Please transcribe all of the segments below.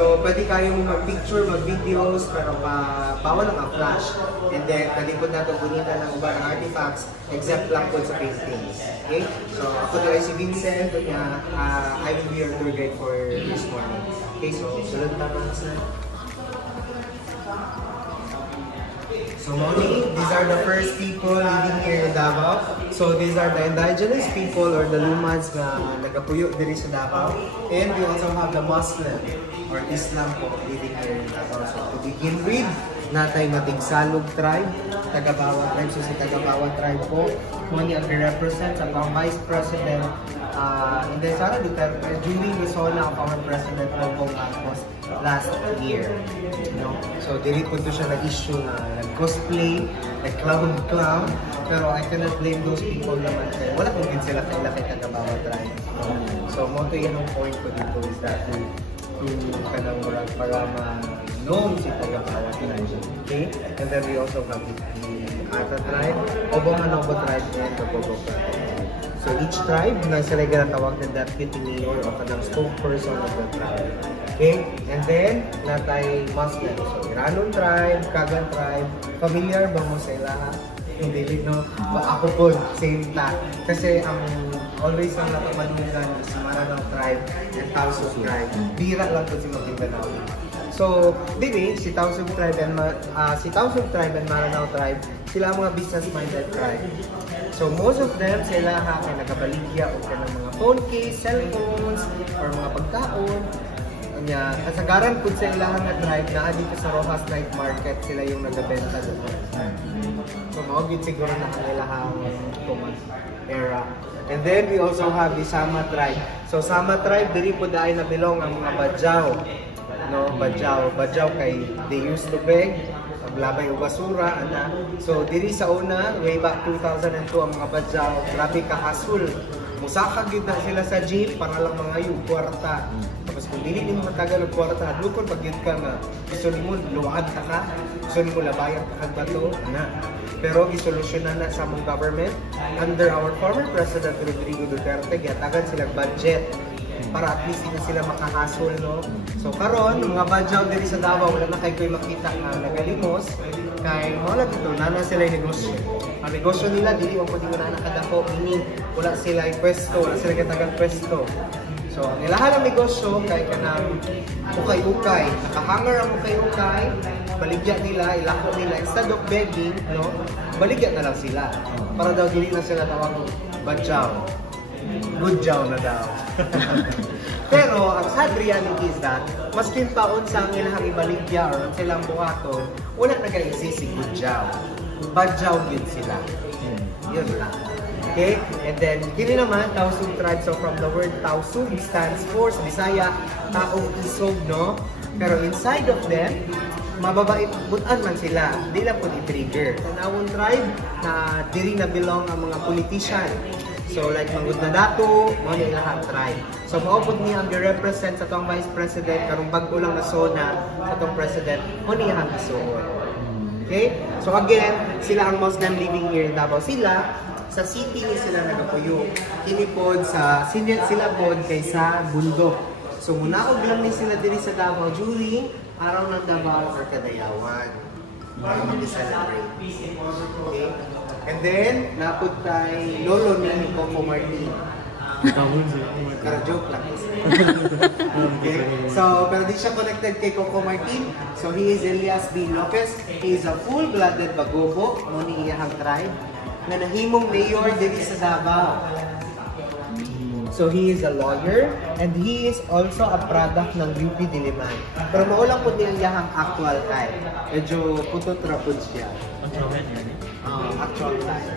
So, pwede kayong mag-picture, mag-videos, pero bawal lang ang flash. And then, nalikod na ito, bunita ng iba ng artifacts, except lang po sa paintings. Okay? So, ako na si Vincent, I will be your tour guide for this morning. Okay, so, sunod na mga sir. So Moni, these are the first people living here in Davao. So these are the indigenous people or the Lumans na nagapuyo diri sa Davao. And we also have the Muslim or Islam po living here in Davao. So to begin with, natay Matigsalog tribe, Tagabawa tribe. So si Tagabawa tribe po, Moni ang represent sa Vice President Inday Sara Duterte during the sona of our President Bongbong Marcos last year. So dili po ito siya na-issue na nag-cosplay, nag-clown. Pero I cannot blame those people naman. Wala kong din sila kay Tagabawa tribe. So mo ito yan ang point ko dito is that kanang para ma-known si Tagabawa tribe. Okay? And then we also have the Ata tribe, Obomanobo tribe, and the Bogo tribe. So each tribe, na sila ginatawag ng deputy mayor o kanang spokesperson of the tribe. Okay? And then, natay Muslim. So, Iranon tribe, Kagan tribe. Familiar ba mo sa ila? Hindi, no? Ako po, same ta. Kasi ang always ang natapanugan is Maranao tribe and Tausug tribe. Bira lang po si Maguindanao. So, dili, si Tausug tribe and Maranao tribe, sila mga business-minded tribe. So, most of them, sila ay nagabaligya o ng mga phone case, cellphones, or mga pagkaon. Kasagaran po sa ilahan na tribe na dito sa Rojas Night Market, sila yung nagabenta doon. So, maugit siguro na kanilahang era. And then, we also have the Sama tribe. So, Sama tribe, diri po dahil na belong ang mga Badjao. No, Badjao kay they used to beg, maglabay o basura, ana. So, diri sa una, way back 2002, ang mga Badjao, grabe kahasul. Musakag yun na sila sa jeep para lang mga yung kwarta. Tapos kung dili din matagal ng kwarta, lukon pag yun ka nga, gusto mo luwag ka, gusto mo labayan ka ba ito, na. Pero gisolusyonan na sa mong government, under our former President Rodrigo Duterte, giyatagan silang budget para at least na sila makahasol, no? So karon mga Badjao diri sa Davao, wala na kayo makita na nagalimos, kay wala dito, nana sila yung negosyo. Ang negosyo nila, dili mo pwede na nakadako, meaning wala sila yung pwesto, wala sila katagang pwesto. So, ang ilahan ng negosyo, kay kanang ukay-ukay, nakahanger ang ukay-ukay, baligya nila, ilako nila, instead of begging, no? Baligya na lang sila. Para daw dili na sila tawag Badjao. Good job na daw. Pero, ang sad reality is that, maskin paon sa ang ilahang ibaligya or ang silang buhaton, wala na ka-exist si good job. Badjao yun sila. Yun lang. Okay? And then, kini naman, Tausug tribe. So, from the word Tausug, stands for, sa Bisaya, taong isog, no? Pero inside of them, mababait, butan man sila. Hindi lang po i-trigger. Tanawon tribe, na diri na belong ang mga politician. So, like Mangud na Dato, mga ilahang tribe. So, maupod niya ang represent sa itong Vice President, karong bago lang na sona sa itong President, mga ilahang isuon. Okay? So, again, sila ang Muslim living here in Davao. Sila, sa city ni sila nagapuyo. Kinipod sa, sila pod kaysa bundok. So, munakog lang ni sila diri sa Davao during araw ng Davao or Kadayawan. Para mag-celebrate. Okay? And then, napod tayo lolo ni Coco Martin. Pero joke lang. Okay? So, pero di siya connected kay Coco Martin. So, he is Elias B. Lopez. He is a full-blooded Bagobo, muni iyahang tribe, na nahimong mayor dito sa Davao. So, he is a lawyer and he is also a product ng UP Diliman. Pero maulang po niya iyahang actual type. Medyo putot-rapod siya. Actual type.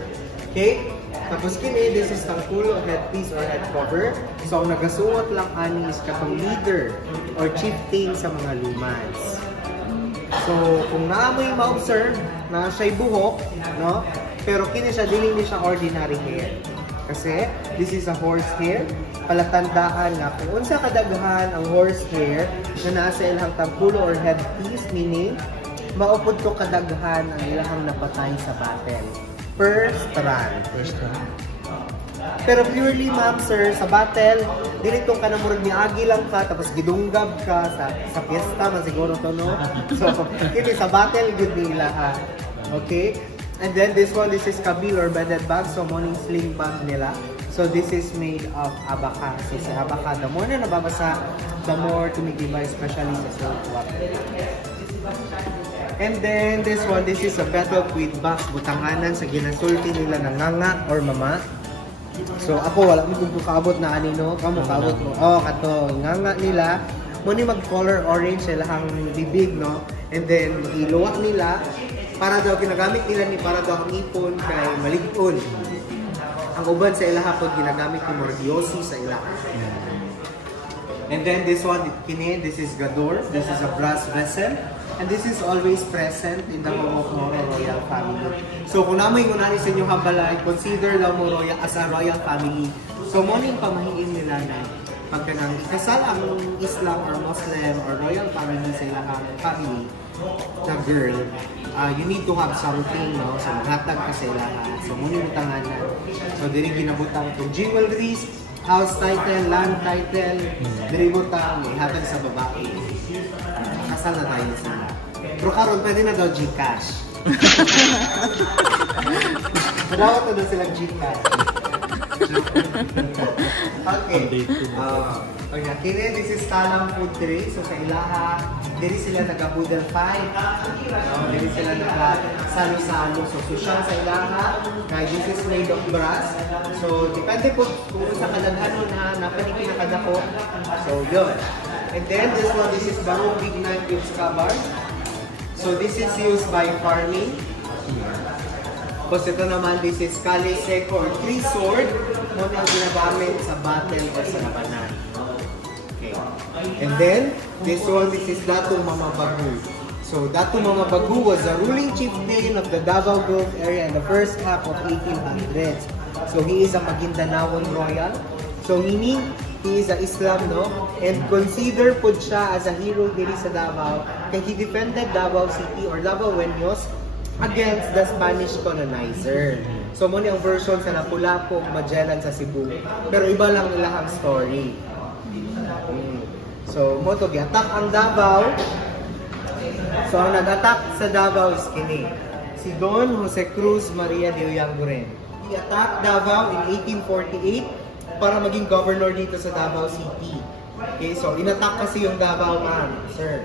Okay? Tapos kini, this is Tangkulo headpiece or head cover. So, ang nagasuot lang ani is katong leader or chieftain sa mga Lumans. So, kung naamoy ma-observe na siya'y buhok, no? Pero kini siya, dili siya ordinary hair. Kasi, this is a horse hair. Palatandaan na kung unsa kadaghan ang horse hair na nasa ilang tangkulo or headpiece, meaning, maupod ko kadaghan ang ilahang napatay sa battle. Per strand. Pero purely, ma'am, sir, sa battle, dinitong ka na murag niagi lang ka, tapos gidunggab ka sa fiesta, man siguro to, no? So, kini sa battle, good nila, ha? Okay? And then this one, this is kabil or bedded bag, so morning sling bag nila. So this is made of abaca. So sa abaca, the more na nababasa, the more tumigibay, especially sa salt water. And then this one, this is a battle quid box, butanganan sa ginasulti nila ng nganga or mama. So ako wala mo kung kaabot na anino, kamo kaabot mo. Oh, kato nganga nila. Muni mag-color orange sila hang bibig, no? And then iluwak nila para daw ginagamit nila ni para daw ang ipon kay malig-on. Ang uban sa ilaha po ginagamit ni mordiosi sa ilaha. And then this one, kini, this is gador. This is a brass vessel. And this is always present in the Moro royal family. So kung naman yung unani sa inyo habalay, consider the Moro as a royal family. So mo yung pamahiin nila na pagka nang ikasal ang Islam or Muslim or royal family sa ilang family, the girl, you need to have something, no? So maghatag ka sa ilaha. So mo yung tanganan. So diri ginabutang itong jewelries, house title, land title, diri butang ihatag sa babae. Kasal na tayo sila. Pero karon pwede na daw Gcash. Madawat na daw silang Gcash. Okay. Okay, kini, this is Talang Food Tray. So sa ilaha, diri sila nag-boodle fight. Diri sila nag-salo-salo. So social sa ilaha. Kaya this is made of brass. So depende po kung sa kadaghanon na napaniki na kadako. So yun. And then this one, this is Barong Big Knife with Scabar. So this is used by farming. Tapos ito naman, this is Kali Seko or Three Sword. Muna ang ginagamit sa battle or sa labanan. Okay. And then, this one, this is Datu Mama Bagu. So Datu Mama Bagu was the ruling chieftain of the Davao Grove area in the first half of 1800s. So he is a Magindanaon royal. So meaning, he is a Islam, no? And considered po siya as a hero diri sa Davao. Kaya he defended Davao City or Davao Wenyos against the Spanish colonizer. So mo ang version sa Lapu-Lapu, Magellan sa Cebu. Pero iba lang nila ang story. So mo to gi-attack ang Davao. So ang nag-attack sa Davao is kini, si Don Jose Cruz Maria de Oyanguren. He attacked Davao in 1848 para maging governor dito sa Davao City. Okay, so inattack kasi yung Davao, ma'am, sir.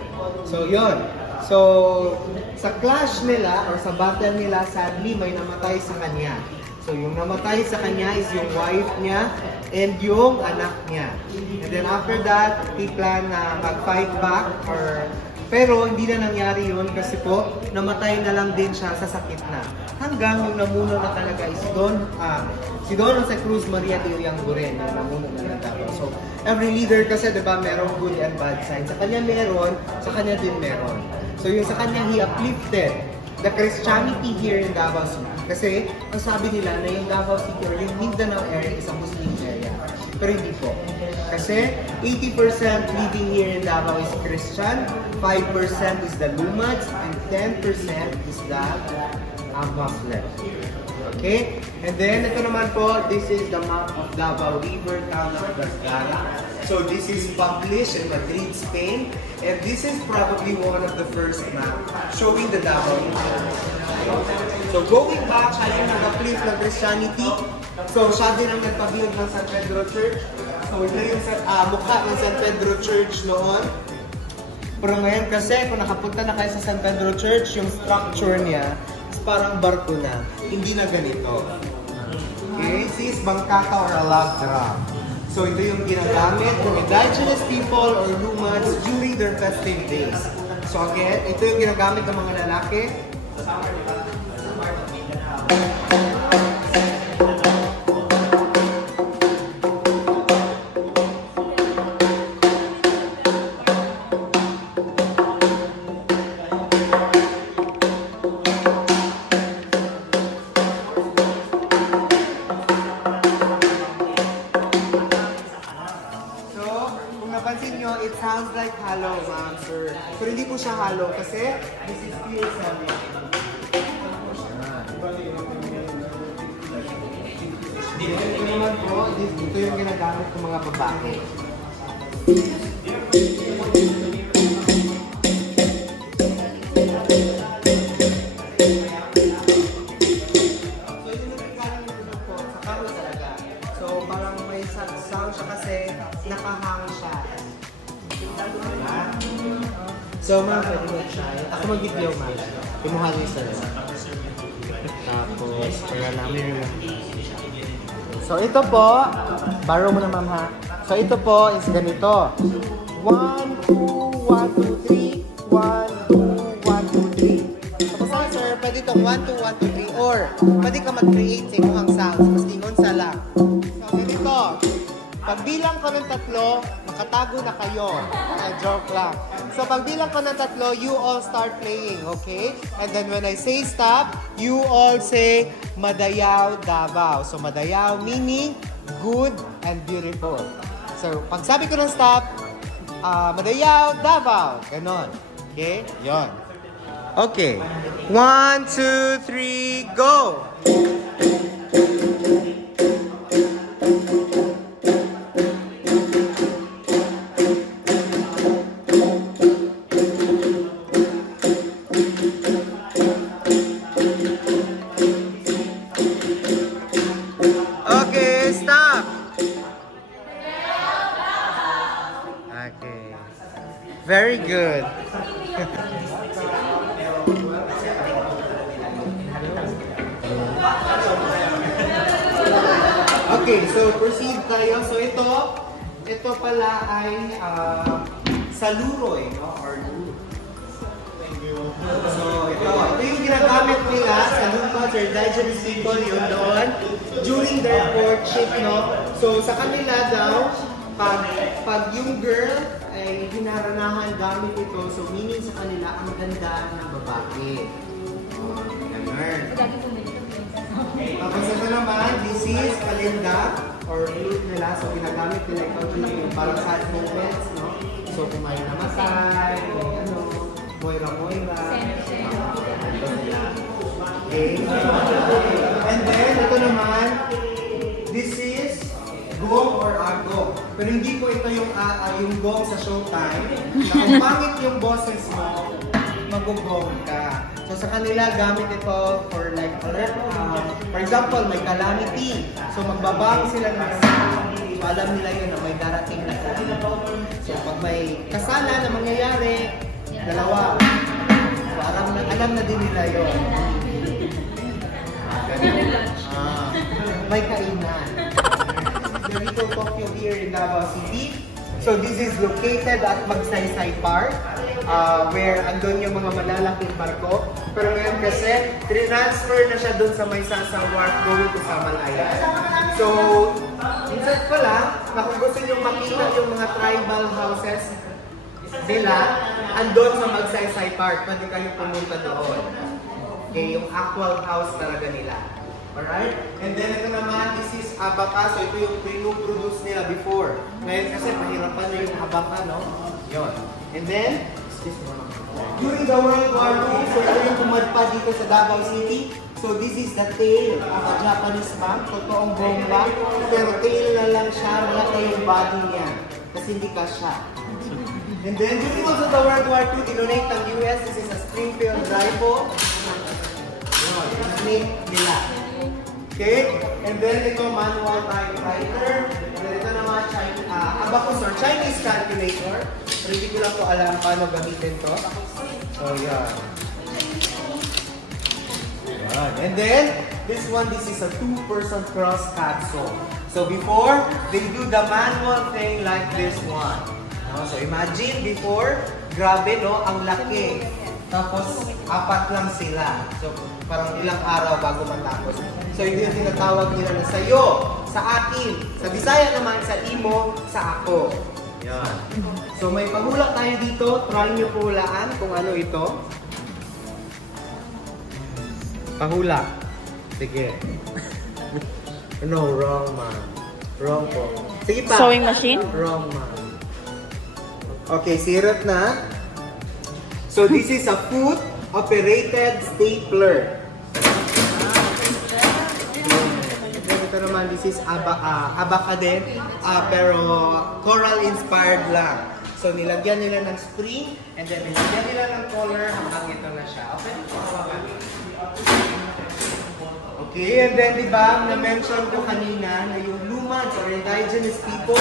So yun. So sa clash nila or sa battle nila, sadly may namatay sa kanya. So yung namatay sa kanya is yung wife niya and yung anak niya. And then after that, he planned na mag-fight back pero hindi na nangyari yun kasi po namatay na lang din siya sa sakit na. Hanggang yung namuno na talaga is si Don Jose Cruz Maria de Oyanguren, yung namuno na Davao. So every leader kasi diba merong good and bad side. Sa kanya meron, sa kanya din meron. So yung sa kanya, he uplifted the Christianity here in Davao City. Kasi ang sabi nila na yung Davao City or yung Mindanao area is a Muslim area. Pero hindi po. Kasi 80% living here in Davao is Christian, 5% is the Lumads, and 10% is the Muslim. Okay? And then, ito naman po, this is the map of Davao River, town of Gasgara. So this is published in Madrid, Spain. And this is probably one of the first maps showing the Davao River. So going back, siya yung nag-uplift ng Christianity. So siya din ang nagpabiyod ng San Pedro Church. So ito yung mukha ng San Pedro Church noon. Pero ngayon kasi, kung nakapunta na kayo sa San Pedro Church, yung structure niya is parang barko na. Hindi na ganito. Okay? This is bangkaka or a log drum. So ito yung ginagamit ng indigenous people or Lumads during their festive days. So again, ito yung ginagamit ng mga lalaki. It sounds like hollow, ma'am, sir. Pero hindi po siya hollow kasi this is pure solid. Ito naman ito yung ginagamit ng mga babae. Nakahang siya. So, ma'am, pwede mag-try. Ako mag-video, ma'am. Pimuha niyo sa tapos, kaya namin yun. So, ito po. Borrow mo na, ma'am, ha? So, ito po is ganito. 1, 2, 1, 2, 3. 1, 2, 1, 2, 3. Tapos, sir, pwede itong 1, 2, 1, 2, 3. Or, pwede ka mag-create sa imuhang sounds. Mas lingon sa lang. So, ganito. Pagbilang ko ng 3, makatago na kayo. Joke lang. So, pagbilang ko ng 3, you all start playing, okay? And then when I say stop, you all say Madayaw Davao. So, Madayaw meaning good and beautiful. So, pag sabi ko ng stop, Madayaw Davao. Ganon. Okay? Yon. Okay. 1, 2, 3, go! Very good. Okay, so proceed tayo. So ito pala ay saluroy, no? Or so ito yung ginagamit nila sa Lucas or indigenous people yun doon during their courtship, no? So sa kanila daw, pag yung girl ay hinaranahan gamit ito, so meaning sa kanila, ang ganda ng babae. Ganun. Tapos ito naman, this is kalinda or flute nila. So ginagamit nila ito yung parang sad moments, no? So kung may namatay, may ano, moira-moira. Okay. And then, ito naman, this is gong or agong. Pero hindi po ito yung gong sa showtime. Na kung pangit yung boses mo, magugong ka. So sa kanila, gamit ito for like, for example, may calamity. So magbabang sila ng so, alam nila yun na may darating na calamity. So pag may kasala na mangyayari, dalawa. So alam na din nila yun. May kainan. The Little Tokyo here in Davao City. So this is located at Magsaysay Park, where andun yung mga malalaking barko. Pero ngayon kasi, transfer na siya dun sa may Sasa Wharf going to Samalaya. So, minsan pala, na kung gusto nyo makita yung mga tribal houses nila, andun sa Magsaysay Park, pwede kayo pumunta doon. Okay, yung actual house talaga nila. Alright? And then ito naman, this is abaka. So ito yung pinu-produce nila before. Ngayon kasi mahirapan na yung abaka, no? Yun. And then, during the World War II, so ito yung pumadpa dito sa Davao City. So this is the tail of a Japanese bomb. Totoong bomba. Pero tail na lang siya. Wala kayong body niya. Kasi hindi ka siya. And then, during also the World War II, dinonate ng US. This is a Springfield rifle. Snake nila. Okay? And then ito, manual typewriter. And then ito naman, abacus or Chinese calculator. Pero hindi ko lang po alam paano gamitin to. So, yan. And then, this is a 2-person cross capsule. So, before, they do the manual thing like this one. No? So, imagine before, grabe, no? Ang laki. Tapos, 4 lang sila. So, parang ilang araw bago matapos. So, yun yung tinatawag nila na sa'yo, sa akin, sa Bisaya naman, sa imo, sa ako. Yan. So, may pahula tayo dito. Try nyo puhulaan kung ano ito. Pahula. Sige. No, wrong, ma'am. Wrong po. Sige pa. Sewing machine? Wrong, ma'am. Okay, sirap na. So, this is a foot-operated stapler. Ito naman naman, this is abaka din, pero coral-inspired lang. So, nilagyan nila ng spring, and then nilagyan nila ng color hanggang ito na siya. Okay? Okay, and then diba, na-mention ko kanina na yung Lumans or indigenous people,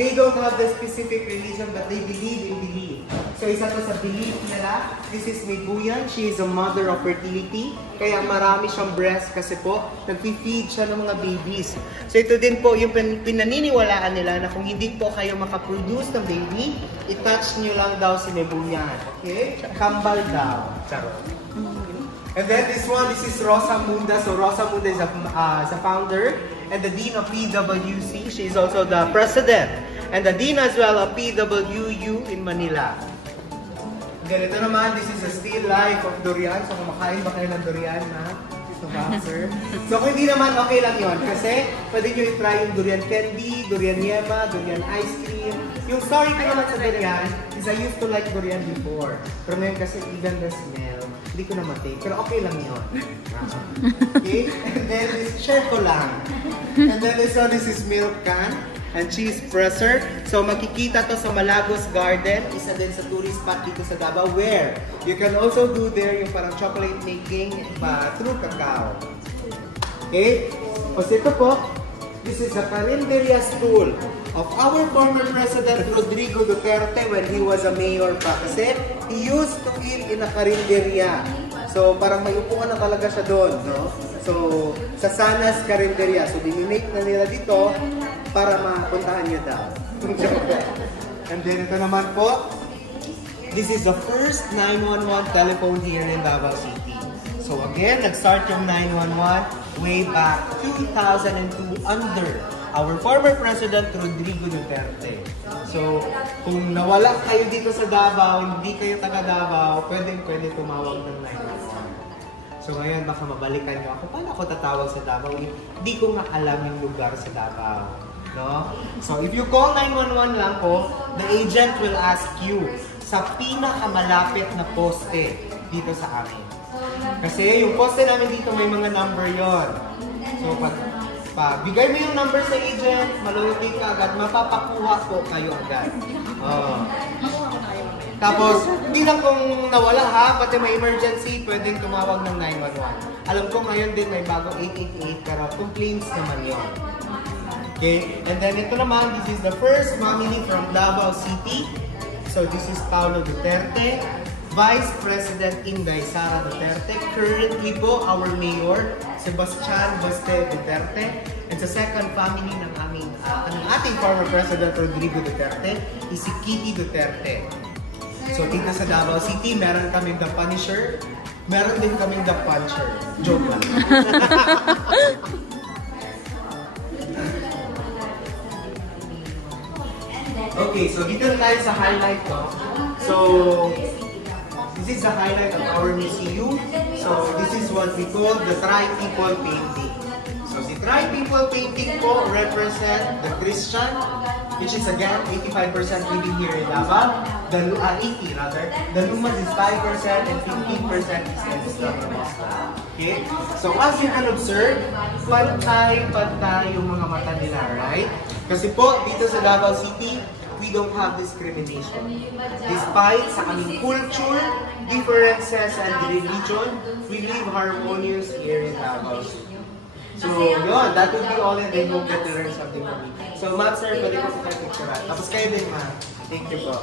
they don't have the specific religion but they believe in belief. So isa to sa belief nila, this is Mibuyan, she is a mother of fertility, kaya marami siyang breast kasi po, nag-feed siya ng mga babies. So ito din po yung pinaniniwalaan nila na kung hindi po kayo makaproduce ng baby, i-touch nyo lang daw si Mibuyan. Okay? Kambal daw. Charot. And then this is Rosa Munda. So Rosa Munda is a founder and the Dean of PWC. She is also the President and the Dean as well of PWU in Manila. Ganito naman, this is a still life of durian. So kumakain ba kayo ng durian, ha? So kung hindi naman, okay lang yon. Kasi pwede nyo i-try yung durian candy, durian yema, durian ice cream. Yung story ko naman sa durian is I used to like durian before. Pero ngayon kasi even the smell, hindi ko na matake. Pero okay lang yun. Okay? And then, share ko lang. And then this is milk can and cheese presser. So makikita to sa Malagos Garden. Isa din sa tourist spot dito sa Davao where you can also do there yung parang chocolate making through cacao. Okay? Tapos ito po, this is the Carinderia stool of our former President Rodrigo Duterte when he was a mayor pa. Kasi he used to eat in a Carinderia. So parang may upuan na talaga siya doon, no? So sa Sanas Carinderia. So dinimake na nila dito para mapuntahan niyo daw. And then ito naman po, this is the first 911 telephone here in Davao City. So again, nag-start yung 911 way back 2002 under our former President Rodrigo Duterte. So kung nawala kayo dito sa Davao, hindi kayo taga Davao, pwede tumawag ng 911. So ngayon baka mabalikan nyo ako, paano ako tatawag sa Davao? Hindi ko nga alam yung lugar sa Davao. No? So if you call 911 lang po, the agent will ask you sa pinakamalapit na poste dito sa amin. Kasi yung poste namin dito may mga number yon. So pag bigay mo yung number sa agent, malulupit ka agad, mapapakuha po kayo agad. Tapos, hindi lang kung nawala ha, pati may emergency, pwedeng tumawag ng 911. Alam ko ngayon din may bagong 888 pero complaints naman yon. Okay, and then ito naman, this is the first family from Davao City. So this is Paulo Duterte, Vice President Inday Sara Duterte, currently po our Mayor, Sebastian Baste Duterte, and sa second family ng ating former President Rodrigo Duterte is si Kitty Duterte. So dito sa Davao City, meron kaming The Punisher, meron din kaming The Puncher. Joke lang. Okay, so dito na tayo sa highlight ko. So, this is the highlight of our museum. So, this is what we call the Tri-People Painting. So, si Tri-People Painting po represent the Christian, which is again 85% living here in Davao. 80 rather. The Lumans is 5% and 15% is Islam. Okay? So, as you can observe, pantay-pantay yung mga mata nila, right? Kasi po, dito sa Davao City, we don't have discrimination. Despite sa aming culture, differences, and religion, we live harmonious here in Davao City. So, yun, that would be all and then you'll get to learn something from me. So, ma'am, sir, pwede ko sa kayo picture. Tapos kayo din, ma'am. Thank you po.